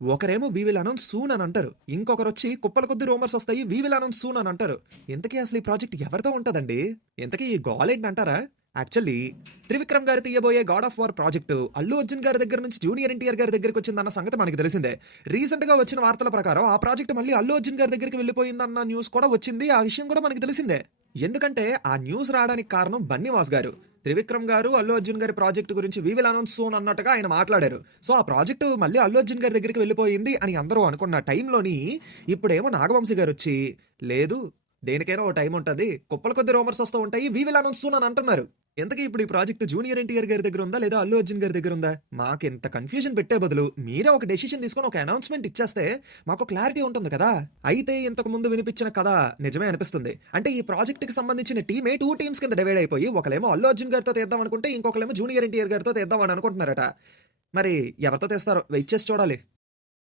ఒకరేమో we will announce soon అని అంటారు. ఇంకొకరొచ్చి కుప్పల కొద్దీ రూమర్స్ వస్తాయి. వి విల్ అనౌన్స్ సూన్ అని అంటారు. ఇంతకీ అసలు ఈ ప్రాజెక్ట్ ఎవరితో ఉంటదండి? ఇంతకీ ఈ గోలేంటంటారా? యాక్చువల్లీ త్రివిక్రమ్ గారు తీయబోయే God of War project Allu Arjun గారి దగ్గర నుంచి జూనియర్ ఎన్టీఆర్ గారి దగ్గరికి వచ్చిందన్న సంగతి మనకి తెలిసిందే. రీసెంట్ గా వచ్చిన వార్తల ప్రకారం ఆ ప్రాజెక్ట్ మళ్ళీ అల్లు అర్జున్ గారి దగ్గరికి వెళ్ళిపోయిందన్న న్యూస్ కూడా వచ్చింది. ఆ విషయం కూడా మనకి తెలిసిందే. ఎందుకంటే ఆ న్యూస్ రావడానికి కారణం బన్నీవాస్ గారు. త్రివిక్రమ్ గారు అల్లు అర్జున్ గారి ప్రాజెక్ట్ గురించి వి విల్ అనౌన్స్ సూన్ అన్నట్టుగా ఆయన మాట్లాడారు. సో ఆ ప్రాజెక్టు మళ్ళీ అల్లు అర్జున్ గారి దగ్గరికి వెళ్ళిపోయింది అని అందరూ అనుకున్న టైంలోని ఇప్పుడేమో నాగవంశి గారు వచ్చి లేదు, దేనికైనా ఓ టైం ఉంటది, కుప్పల కొద్ది రూమర్స్ వస్తూ ఉంటాయి, వి విల్ అనౌన్స్ సూన్ అని అంటున్నారు. ఎంతకీ ఇప్పుడు ఈ ప్రాజెక్ట్ జూనియర్ ఎన్టీఆర్ గారి దగ్గర ఉందా లేదా అల్లు అర్జున్ గారి దగ్గర ఉందా? మాకు ఇంత కన్ఫ్యూజన్ పెట్టే బదులు మీరే ఒక డెసిషన్ తీసుకొని ఒక అనౌన్స్మెంట్ ఇచ్చేస్తే మాకు క్లారిటీ ఉంటుంది కదా. అయితే ఇంతకు ముందు వినిపించిన కథ నిజమే అనిపిస్తుంది. అంటే ఈ ప్రాజెక్ట్ కి సంబంధించిన టీమే 2 టీమ్స్ కింద డివైడ్ అయిపోయి ఒకలేమో అల్లు అర్జున్ గారితో తీద్దాం అనుకుంటే ఇంకొకలేమో జూనియర్ ఎన్టీఆర్ గారితో తీద్దాం అని అనుకుంటున్నారట. మరి ఎవరితో తెస్తారో వెయిట్ చేసి చూడాలి.